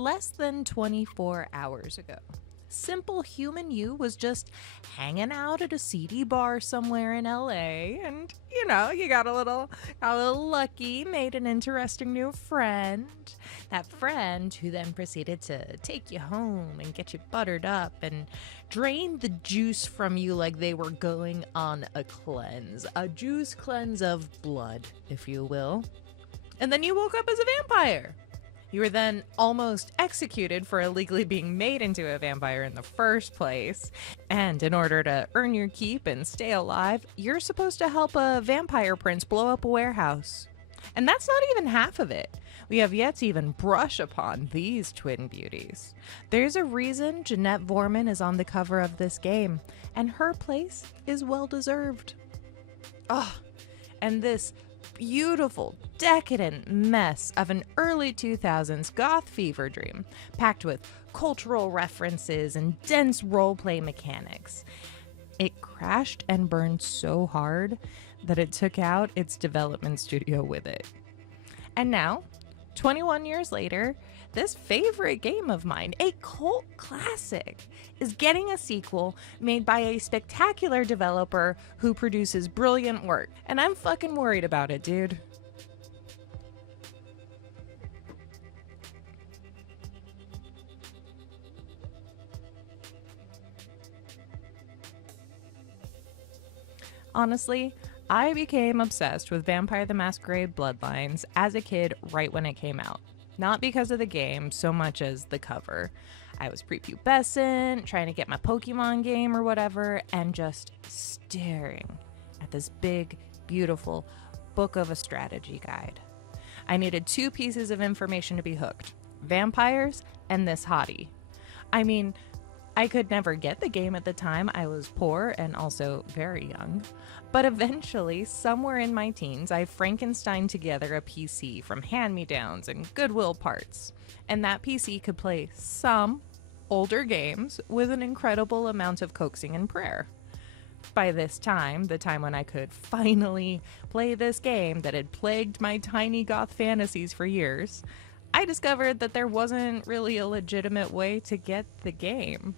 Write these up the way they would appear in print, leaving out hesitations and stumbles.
Less than 24 hours ago, simple human you was just hanging out at a seedy bar somewhere in LA, and you got a little lucky, made an interesting new friend. That friend who then proceeded to take you home and get you buttered up and drain the juice from you like they were going on a cleanse, a juice cleanse of blood, if you will. And then you woke up as a vampire. You were then almost executed for illegally being made into a vampire in the first place. And in order to earn your keep and stay alive, you're supposed to help a vampire prince blow up a warehouse. And that's not even half of it. We have yet to even brush upon these twin beauties. There's a reason Jeanette Vorman is on the cover of this game, and her place is well deserved. And this beautiful, decadent mess of an early 2000s goth fever dream, packed with cultural references and dense roleplay mechanics. It crashed and burned so hard that it took out its development studio with it. And now, 21 years later, this favorite game of mine, a cult classic, is getting a sequel made by a spectacular developer who produces brilliant work. And I'm fucking worried about it, dude. Honestly, I became obsessed with Vampire the Masquerade Bloodlines as a kid right when it came out. Not because of the game so much as the cover. I was prepubescent, trying to get my Pokemon game or whatever, and just staring at this big, beautiful book of a strategy guide. I needed 2 pieces of information to be hooked: vampires and this hottie. I mean, I could never get the game at the time. I was poor and also very young. But eventually, somewhere in my teens, I Frankensteined together a PC from hand-me-downs and Goodwill parts. And that PC could play some older games with an incredible amount of coaxing and prayer. By this time, the time when I could finally play this game that had plagued my tiny goth fantasies for years, I discovered that there wasn't really a legitimate way to get the game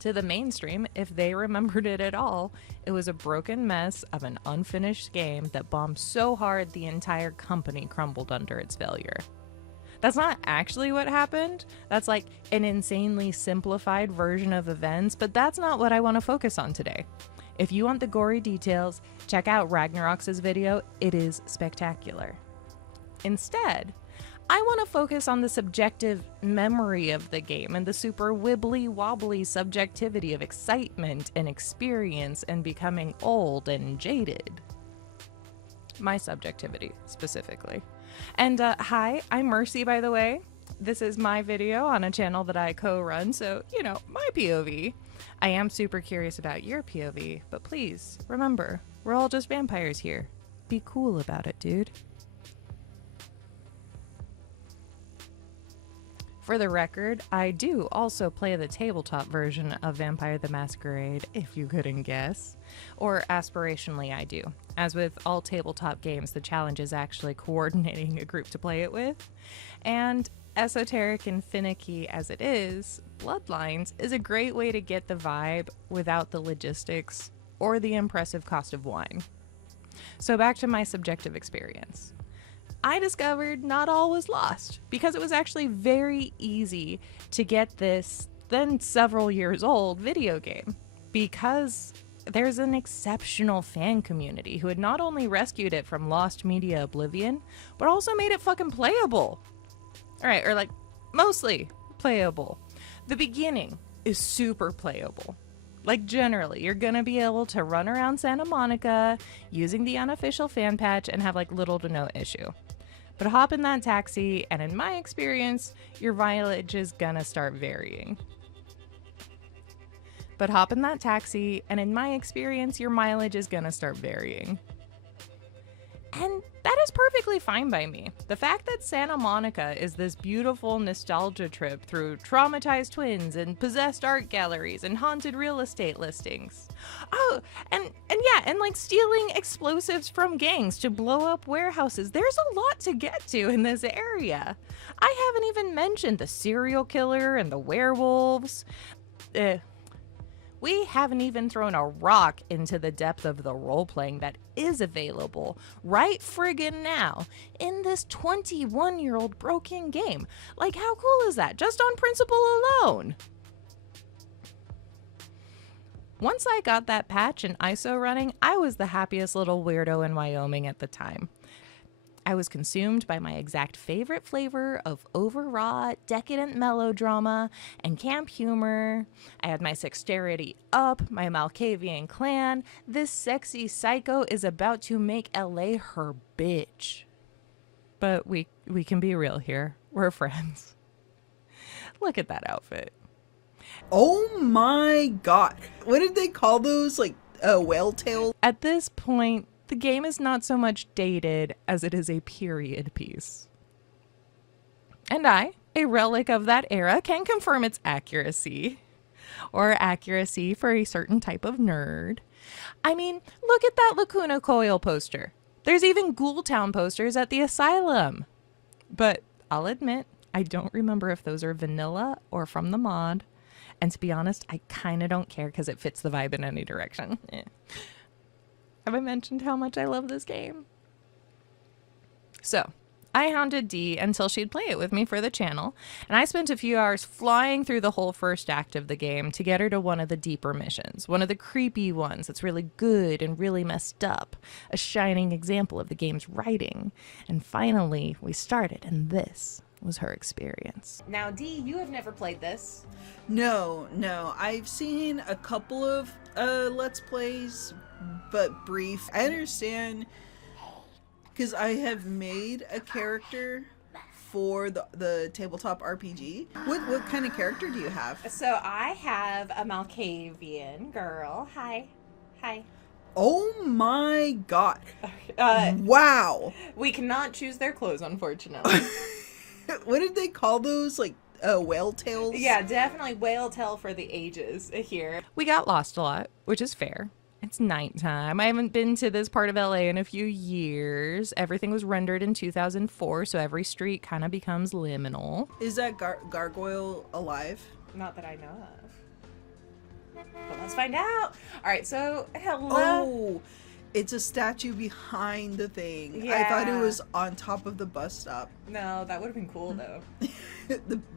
to the mainstream, if they remembered it at all. It was a broken mess of an unfinished game that bombed so hard the entire company crumbled under its failure. That's not actually what happened. That's like an insanely simplified version of events, but that's not what I want to focus on today. If you want the gory details, check out Ragnarok's video. It is spectacular. Instead, I want to focus on the subjective memory of the game and the super wibbly-wobbly subjectivity of excitement and experience and becoming old and jaded. My subjectivity, specifically. And hi, I'm Mercy, by the way. This is my video on a channel that I co-run, so, my POV. I am super curious about your POV, but please, remember, we're all just vampires here. Be cool about it, dude. For the record, I do also play the tabletop version of Vampire the Masquerade, if you couldn't guess. Or aspirationally, I do. As with all tabletop games, the challenge is actually coordinating a group to play it with. And esoteric and finicky as it is, Bloodlines is a great way to get the vibe without the logistics or the impressive cost of wine. So back to my subjective experience. I discovered not all was lost, because it was actually very easy to get this then several years old video game, because there's an exceptional fan community who had not only rescued it from lost media oblivion, but also made it fucking playable. Alright, or like mostly playable. The beginning is super playable. Like, generally, you're gonna be able to run around Santa Monica using the unofficial fan patch and have like little to no issue. But hop in that taxi, and in my experience, your mileage is gonna start varying. And And that is perfectly fine by me. The fact that Santa Monica is this beautiful nostalgia trip through traumatized twins and possessed art galleries and haunted real estate listings. Oh, and like stealing explosives from gangs to blow up warehouses. There's a lot to get to in this area. I haven't even mentioned the serial killer and the werewolves. We haven't even thrown a rock into the depth of the role-playing that is available right friggin' now in this 21-year-old broken game. Like, how cool is that? Just on principle alone. Once I got that patch and ISO running, I was the happiest little weirdo in Wyoming at the time. I was consumed by my exact favorite flavor of overwrought, decadent melodrama and camp humor. I had my sexterity up, my Malkavian clan. This sexy psycho is about to make LA her bitch. But we can be real here. We're friends. Look at that outfit. Oh my god. What did they call those? Like, whale tail? At this point, the game is not so much dated as it is a period piece. And I, a relic of that era, can confirm its accuracy. Or accuracy for a certain type of nerd. I mean, look at that Lacuna Coil poster. There's even Ghoul Town posters at the asylum. But I'll admit, I don't remember if those are vanilla or from the mod. And to be honest, I kind of don't care because it fits the vibe in any direction. Have I mentioned how much I love this game? So, I hounded Dee until she'd play it with me for the channel, and I spent a few hours flying through the whole first act of the game to get her to one of the deeper missions, one of the creepy ones that's really good and really messed up, a shining example of the game's writing. And finally, we started, and this was her experience. Now, Dee, you have never played this. No. I've seen a couple of Let's Plays, but brief. I understand because I have made a character for the tabletop RPG. What kind of character do you have? So I have a Malkavian girl. Hi. Oh my god. Wow. We cannot choose their clothes, unfortunately. What did they call those? Like, whale tails? Yeah, definitely whale tail for the ages here. We got lost a lot, which is fair. It's nighttime. I haven't been to this part of LA in a few years. Everything was rendered in 2004, so every street kind of becomes liminal. Is that gargoyle alive? Not that I know of. But let's find out. All right, so hello. Oh, it's a statue behind the thing. Yeah. I thought it was on top of the bus stop. No, that would have been cool, though.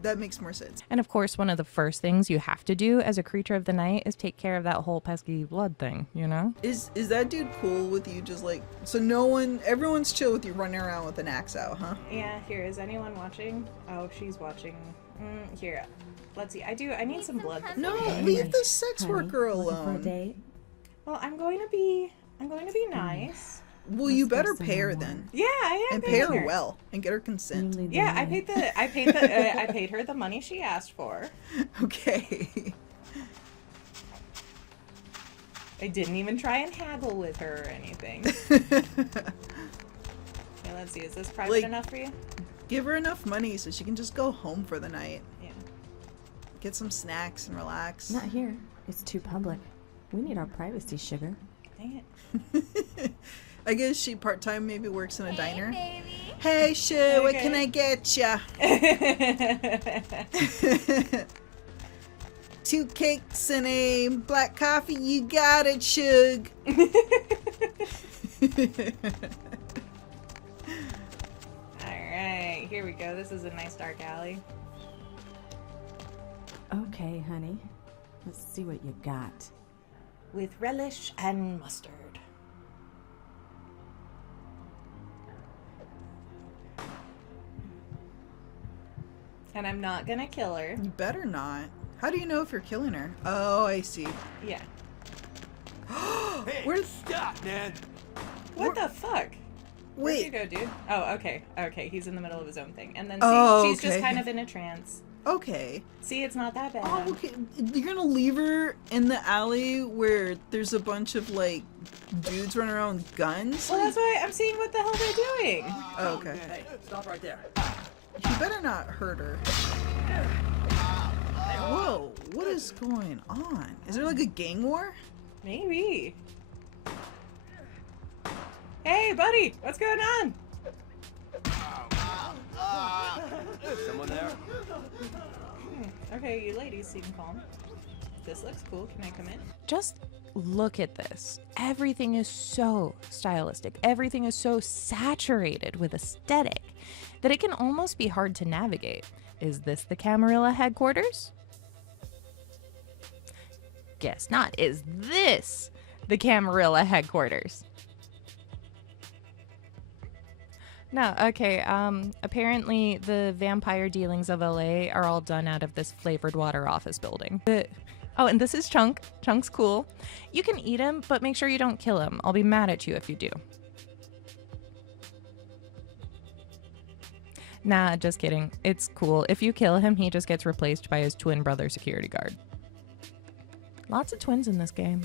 That makes more sense. And of course, one of the first things you have to do as a creature of the night is take care of that whole pesky blood thing, you know? Is that dude cool with you just like, so everyone's chill with you running around with an axe out, huh? Yeah, here, is anyone watching? Oh, she's watching. Here, let's see. I need some blood. No, leave the sex worker alone. For a date? Well, I'm going to be nice. Well, you better pay her then. Yeah, I am. And pay her well and get her consent. Yeah, I paid her the money she asked for. Okay. I didn't even try and haggle with her or anything. Yeah, let's see. Is this private enough for you? Give her enough money so she can just go home for the night. Yeah. Get some snacks and relax. Not here. It's too public. We need our privacy, sugar. Dang it. I guess she part-time maybe works in a diner. Baby. Hey, Shu, what can I get ya? 2 cakes and a black coffee. You got it, Shug. Alright, here we go. This is a nice dark alley. Okay, honey. Let's see what you got. With relish and mustard. And I'm not gonna kill her. You better not. How do you know if you're killing her? Oh, I see. Yeah. Hey, Where's... stop, man. What the fuck? Where'd you Wait. go, dude? Oh, okay. Okay, he's in the middle of his own thing. And then Oh, she's just okay. kind of in a trance. Okay. See, it's not that bad. Oh, okay. You're gonna leave her in the alley where there's a bunch of, like, dudes running around with guns? Well, that's why I'm seeing what the hell they're doing. Oh, okay. Hey, stop right there. You better not hurt her. Whoa, what is going on? Is there like a gang war? Maybe. Hey, buddy, what's going on? Someone there? Okay, you ladies seem calm. This looks cool. Can I come in? Just look at this. Everything is so stylistic. Everything is so saturated with aesthetic that it can almost be hard to navigate. Is this the Camarilla headquarters? Guess not. Is this the Camarilla headquarters? No, okay, apparently the vampire dealings of LA are all done out of this flavored water office building. Oh, and this is Chunk. Chunk's cool. You can eat him, but make sure you don't kill him. I'll be mad at you if you do. Nah, just kidding. It's cool. If you kill him, he just gets replaced by his twin brother security guard. Lots of twins in this game.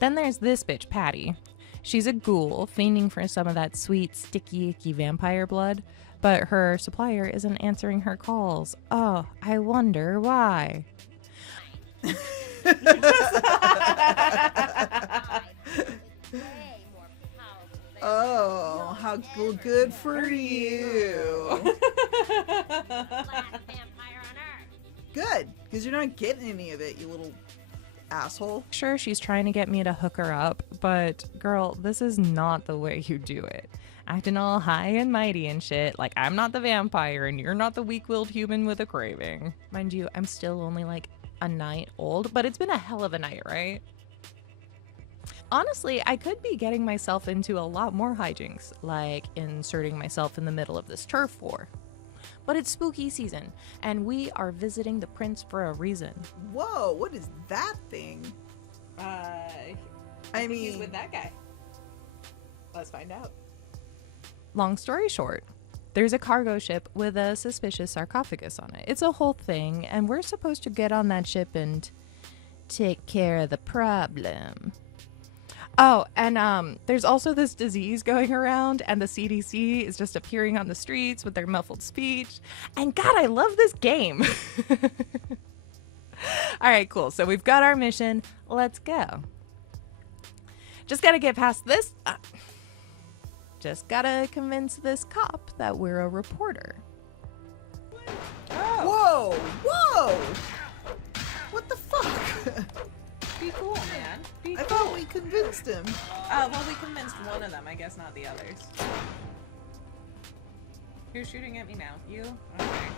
Then there's this bitch, Patty. She's a ghoul, fiending for some of that sweet, sticky, icky vampire blood, but her supplier isn't answering her calls. Oh, I wonder why. Oh, how good for you. Good, because you're not getting any of it, you little asshole. Sure, she's trying to get me to hook her up, but girl, this is not the way you do it. Acting all high and mighty and shit, like I'm not the vampire and you're not the weak-willed human with a craving. Mind you, I'm still only like a night old, but it's been a hell of a night, right? Honestly, I could be getting myself into a lot more hijinks, like inserting myself in the middle of this turf war. But it's spooky season, and we are visiting the prince for a reason. Whoa, what is that thing? I mean, he's with that guy. Let's find out. Long story short, there's a cargo ship with a suspicious sarcophagus on it. It's a whole thing, and we're supposed to get on that ship and take care of the problem. Oh, and there's also this disease going around, and the CDC is just appearing on the streets with their muffled speech. And God, I love this game. All right, cool. So we've got our mission. Let's go. Just gotta get past this. Just gotta convince this cop that we're a reporter. whoa, whoa! What the fuck? Be cool, man. Be I thought we convinced him. Well, we convinced one of them. I guess not the others. Who's shooting at me now? You? Okay.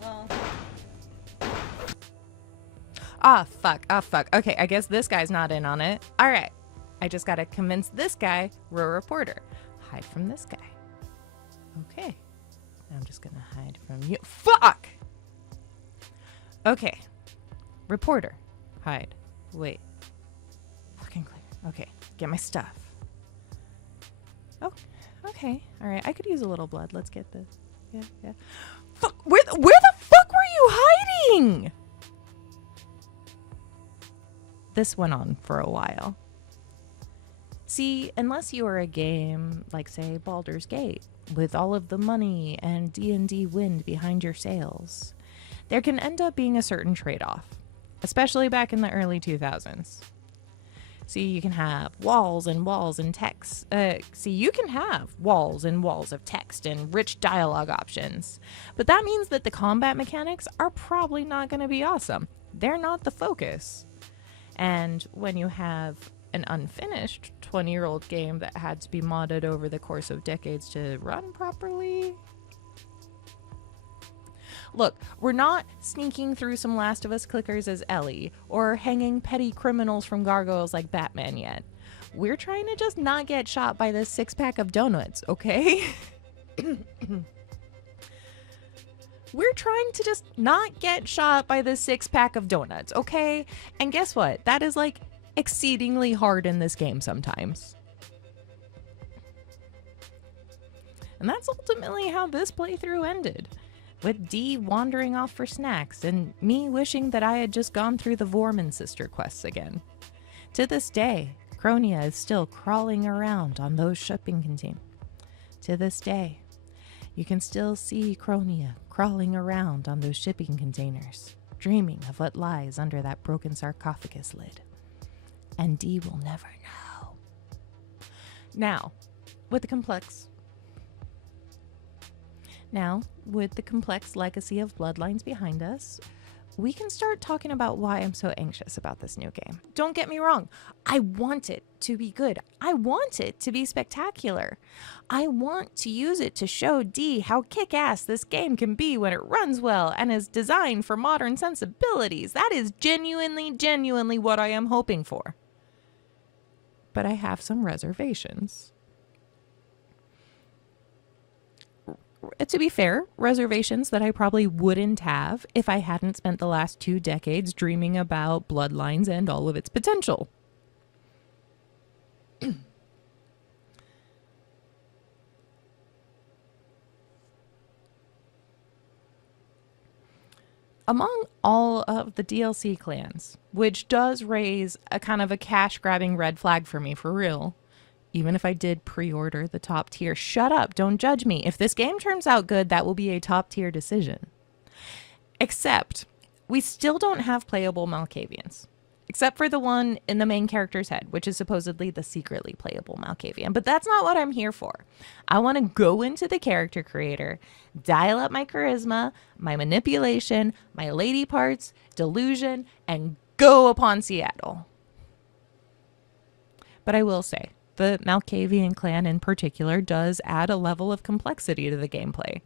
Well. Ah, fuck. Ah, fuck. Okay, I guess this guy's not in on it. All right. I just gotta convince this guy we're a reporter. Hide from this guy. Okay. I'm just gonna hide from you. Fuck! Okay. Reporter. Hide. Wait. Fucking clear. Okay. Get my stuff. Oh, okay. All right. I could use a little blood. Let's get this. Yeah, yeah. Fuck! Where the fuck were you hiding? This went on for a while. See, unless you are a game like, say, Baldur's Gate, with all of the money and D&D wind behind your sails, there can end up being a certain trade-off, especially back in the early 2000s. See, you can have walls and walls and text. You can have walls and walls of text and rich dialogue options, but that means that the combat mechanics are probably not going to be awesome. They're not the focus. And when you have an unfinished 20-year-old game that had to be modded over the course of decades to run properly. Look, we're not sneaking through some Last of Us clickers as Ellie or hanging petty criminals from gargoyles like Batman yet. We're trying to just not get shot by this 6-pack of donuts, okay? We're trying to just not get shot by this 6-pack of donuts, okay? And guess what? That is like exceedingly hard in this game sometimes. And that's ultimately how this playthrough ended. with Dee wandering off for snacks and me wishing that I had just gone through the Vorman sister quests again. To this day, Cronia is still crawling around on those shipping containers. To this day, you can still see Cronia crawling around on those shipping containers, dreaming of what lies under that broken sarcophagus lid. And Dee will never know. Now, with the complex legacy of Bloodlines behind us, we can start talking about why I'm so anxious about this new game. Don't get me wrong. I want it to be good. I want it to be spectacular. I want to use it to show Dee how kick-ass this game can be when it runs well and is designed for modern sensibilities. That is genuinely what I am hoping for. But I have some reservations. To be fair, reservations that I probably wouldn't have if I hadn't spent the last 2 decades dreaming about Bloodlines and all of its potential. Among all of the DLC clans, which does raise a kind of a cash-grabbing red flag for me for real, even if I did pre-order the top tier. Shut up, don't judge me. If this game turns out good, that will be a top tier decision. Except, we still don't have playable Malkavians. Except for the one in the main character's head, which is supposedly the secretly playable Malkavian. But that's not what I'm here for. I want to go into the character creator, dial up my charisma, my manipulation, my lady parts, delusion, and go upon Seattle. But I will say, the Malkavian clan in particular does add a level of complexity to the gameplay.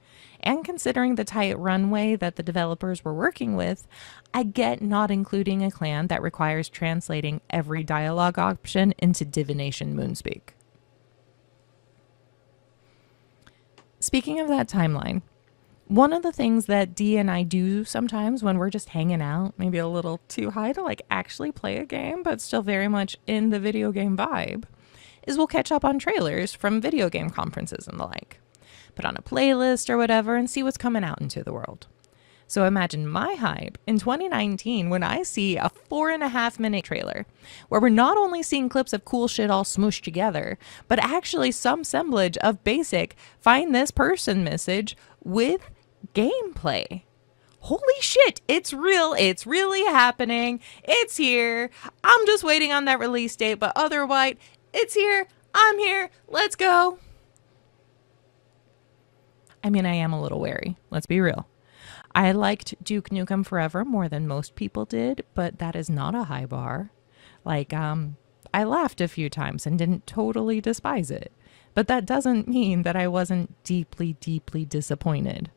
And considering the tight runway that the developers were working with, I get not including a clan that requires translating every dialogue option into divination moonspeak. Speaking of that timeline, one of the things that Dee and I do sometimes when we're just hanging out, maybe a little too high to like actually play a game, but still very much in the video game vibe, is we'll catch up on trailers from video game conferences and the like, put on a playlist or whatever and see what's coming out into the world. So imagine my hype in 2019 when I see a 4.5-minute trailer where we're not only seeing clips of cool shit all smooshed together, but actually some semblance of basic find this person message with gameplay. Holy shit, it's real, it's really happening, it's here, I'm just waiting on that release date, but otherwise, it's here, I'm here, let's go. I mean, I am a little wary, let's be real. I liked Duke Nukem Forever more than most people did, but that is not a high bar. Like, I laughed a few times and didn't totally despise it, but that doesn't mean that I wasn't deeply disappointed.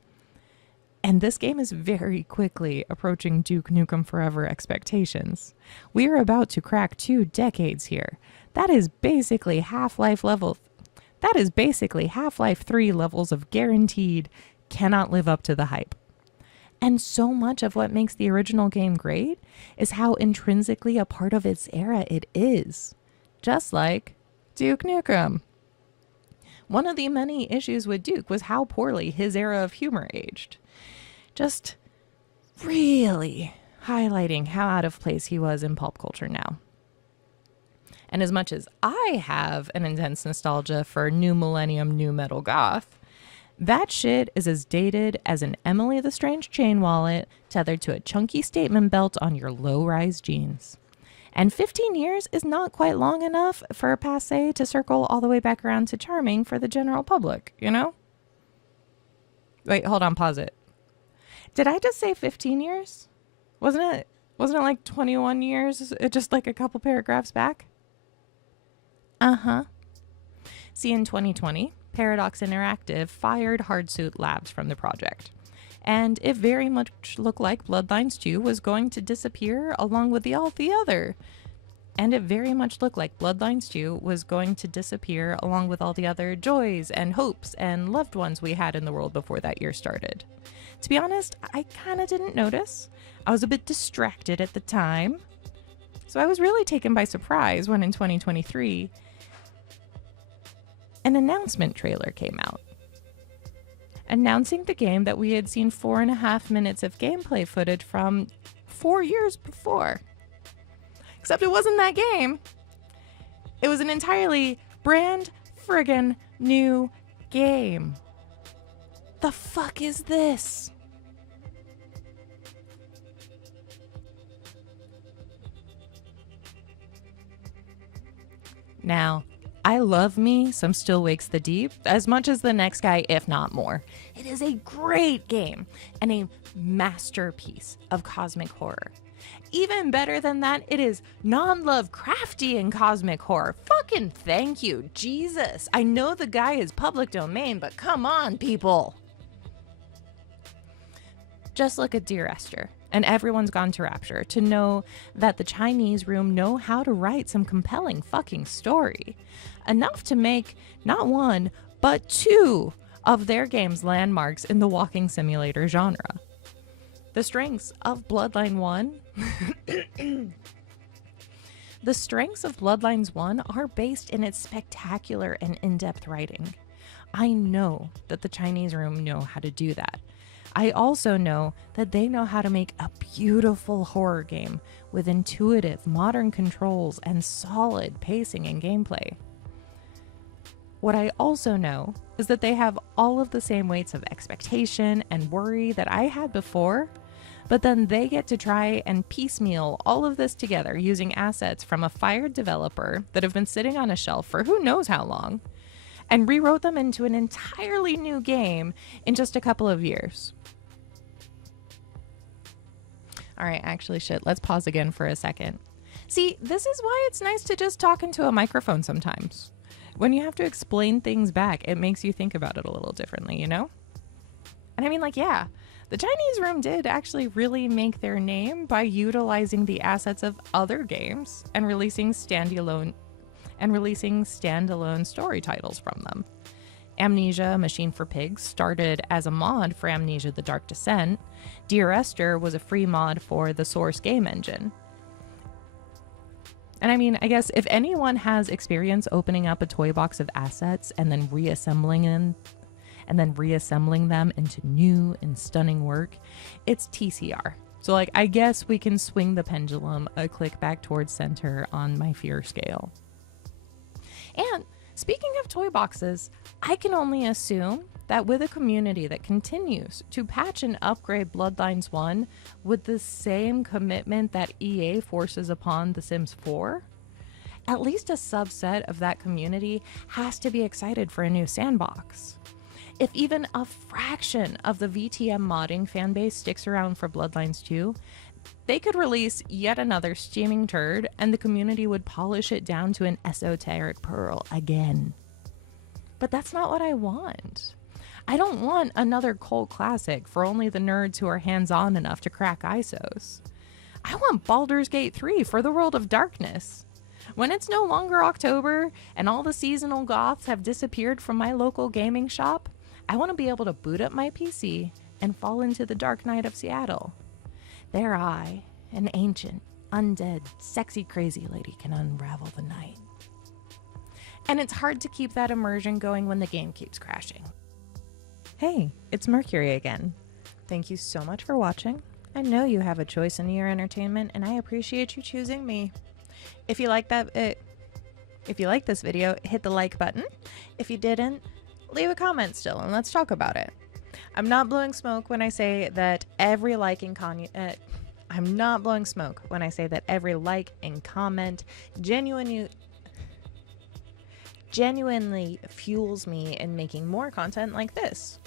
And this game is very quickly approaching Duke Nukem Forever expectations. We are about to crack 2 decades here. That is basically Half-Life 3 levels of guaranteed cannot live up to the hype. And so much of what makes the original game great is how intrinsically a part of its era it is. Just like Duke Nukem. One of the many issues with Duke was how poorly his era of humor aged. Just really highlighting how out of place he was in pulp culture now. And as much as I have an intense nostalgia for new millennium, new metal goth, that shit is as dated as an Emily the Strange chain wallet tethered to a chunky statement belt on your low-rise jeans. And 15 years is not quite long enough for a passé to circle all the way back around to charming for the general public, you know? Wait, hold on, pause it. Did I just say 15 years? Wasn't it like 21 years? Just like a couple paragraphs back? Uh-huh. See, in 2020, Paradox Interactive fired Hardsuit Labs from the project. And it very much looked like Bloodlines 2 was going to disappear along with all the other. And it very much looked like Bloodlines 2 was going to disappear along with all the other joys and hopes and loved ones we had in the world before that year started. To be honest, I kind of didn't notice. I was a bit distracted at the time. So I was really taken by surprise when in 2023, an announcement trailer came out. announcing the game that we had seen 4.5 minutes of gameplay footage from 4 years before. Except it wasn't that game. It was an entirely brand friggin' new game. The fuck is this? Now, I love me some Still Wakes the Deep as much as the next guy, if not more. It is a great game and a masterpiece of cosmic horror. Even better than that, it is non-Lovecraftian cosmic horror. Fucking thank you, Jesus. I know the guy is public domain, but come on, people. Just look at Dear Esther and Everyone's Gone to Rapture to know that the Chinese room know how to write some compelling fucking story. Enough to make not one, but 2 of their games landmarks in the walking simulator genre. The strengths of Bloodline 1 The strengths of Bloodlines 1 are based in its spectacular and in-depth writing. I know that the Chinese room know how to do that. I also know that they know how to make a beautiful horror game with intuitive, modern controls and solid pacing and gameplay. What I also know is that they have all of the same weights of expectation and worry that I had before, but then they get to try and piecemeal all of this together using assets from a fired developer that have been sitting on a shelf for who knows how long, and rewrote them into an entirely new game in just a couple of years. All right, actually, shit, let's pause again for a second. See, this is why it's nice to just talk into a microphone sometimes. When you have to explain things back, it makes you think about it a little differently, you know? And I mean, like, yeah, the Chinese room did actually really make their name by utilizing the assets of other games and releasing standalone story titles from them. Amnesia: Machine for Pigs started as a mod for Amnesia: The Dark Descent. Dear Esther was a free mod for the Source game engine. And I mean, I guess if anyone has experience opening up a toy box of assets and then reassembling them into new and stunning work, it's TCR. So like, I guess we can swing the pendulum a click back towards center on my fear scale. And speaking of toy boxes, I can only assume that with a community that continues to patch and upgrade Bloodlines 1 with the same commitment that EA forces upon The Sims 4, at least a subset of that community has to be excited for a new sandbox. If even a fraction of the VTM modding fanbase sticks around for Bloodlines 2, they could release yet another steaming turd and the community would polish it down to an esoteric pearl again. But that's not what I want. I don't want another cult classic for only the nerds who are hands-on enough to crack ISOs. I want Baldur's Gate 3 for the World of Darkness. When it's no longer October and all the seasonal goths have disappeared from my local gaming shop, I want to be able to boot up my PC and fall into the dark night of Seattle. There I, an ancient, undead, sexy crazy lady, can unravel the night. And it's hard to keep that immersion going when the game keeps crashing. Hey, it's Mercury again. Thank you so much for watching. I know you have a choice in your entertainment, and I appreciate you choosing me. If you like this video, hit the like button. If you didn't, leave a comment still, and let's talk about it. I'm not blowing smoke when I say that every like and comment genuinely fuels me in making more content like this.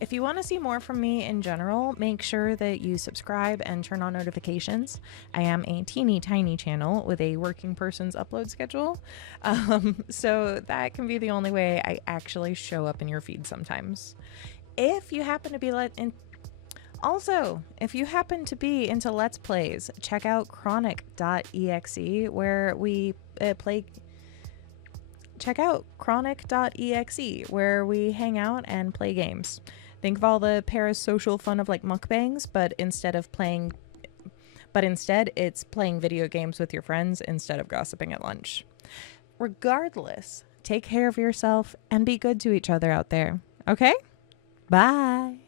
If you want to see more from me in general, make sure that you subscribe and turn on notifications. I am a teeny tiny channel with a working person's upload schedule, so that can be the only way I actually show up in your feed sometimes. If you happen to be into Let's Plays, check out chronic.exe where we where we hang out and play games. Think of all the parasocial fun of like mukbangs, but instead it's playing video games with your friends instead of gossiping at lunch. Regardless, take care of yourself and be good to each other out there, okay? Bye.